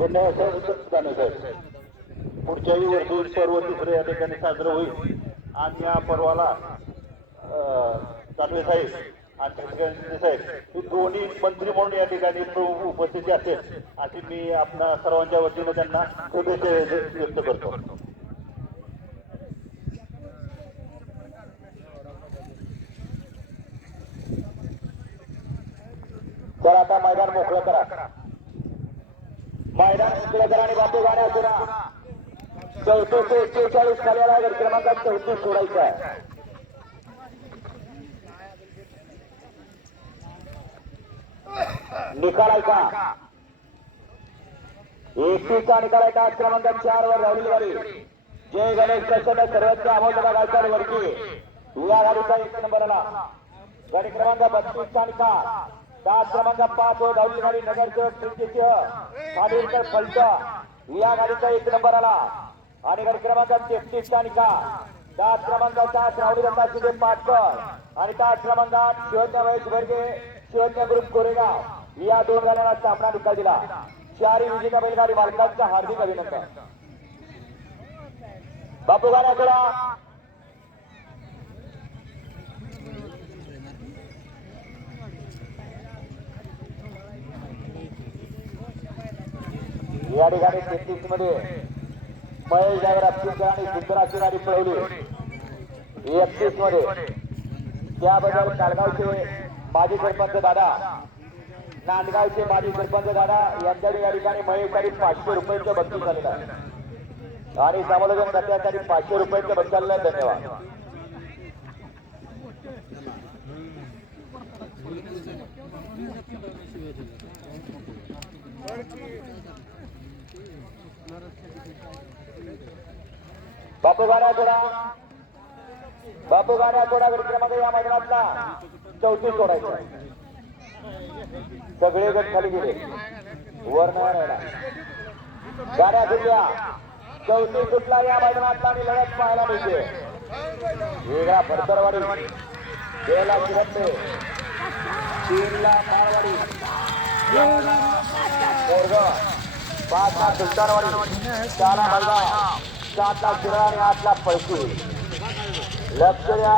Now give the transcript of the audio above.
धन्यवाद साहेब साहेब पुढच्याही वर्षी पर्व तिसरं या ठिकाणी साजरं होईल. आणि या पर्वाला अं, साहेब आणि साहेब हे दोन्ही मंत्री म्हणून या ठिकाणी उपस्थिती असेल अशी मी आपल्या सर्वांच्या वतीनं त्यांना शुभेच्छा व्यक्त करतो. तर आता मैदान मोकळं करा. मैदान मोकळं करा आणि बापू गाण्या चौतीस ते एक्केचाळीस खाल्याला गट चौतीस सोडायचा आहे. निकाल का एकतीसचा निकाल क्रमांक चार वर राहुल गाडी. जय गणेश सर्वात सर्वोच्च अमोलदादा गायकवाड वर्गी या गाडीचा एक नंबर आला गाडी क्रमांक बत्तीसचा निकाल. तास क्रमांक पाच व धावली गाडी नगरसेवक प्रीतीसिंह खाडीलकर फलट या गाडीचा एक नंबर आला. आणि गाडी क्रमांक तेहतीस निकाल तास क्रमांक सात राहुल रंगा सुदेव पाटकर. आणि तास क्रमांक आठ शिवज्ञा महेश वर्गे शिवज्ञा ग्रुप कोरेगाव. या दोन गाड्यांना सामना निकाल दिला. चारी विजेता बैलगाडी मालकांचा हार्दिक अभिनंदन. बापू गाण्याकडा. या ठिकाणी तेहतीसमध्ये. महेश ड्रायव्हर आणि सुंदर अशी पळवली. एकतीसमध्ये. त्याबद्दल कालगावचे माजी सरपंच दादा. नांदगावचे माजी सरपंच दादा यांच्या या ठिकाणी महेशसाठी पाचशे रुपयांचं बक्षीस झालेलं आहे. आणि समालोचन करण्यासाठी पाचशे रुपयांचं बक्षीस झालेलं आहे. धन्यवाद. बापू गाड्या थोडा बापू गाड्या थोडा क्रमांक या मैदानातला चौथी सोडायचा. सगळे गट खाली गेले. वर नाही राहिला. गाड्या सुटल्या चौथी सुटला या मैदानातला आणि लढत पाहायला मिळते. वेगळा भरतरवाडी. वेळेला किरंबे तीनला मारवाडी. मोरगाव पाचला सुलतानवाडी. सहाला मलगाव सातला शिरा आणि आठला पळशी. लक्ष द्या.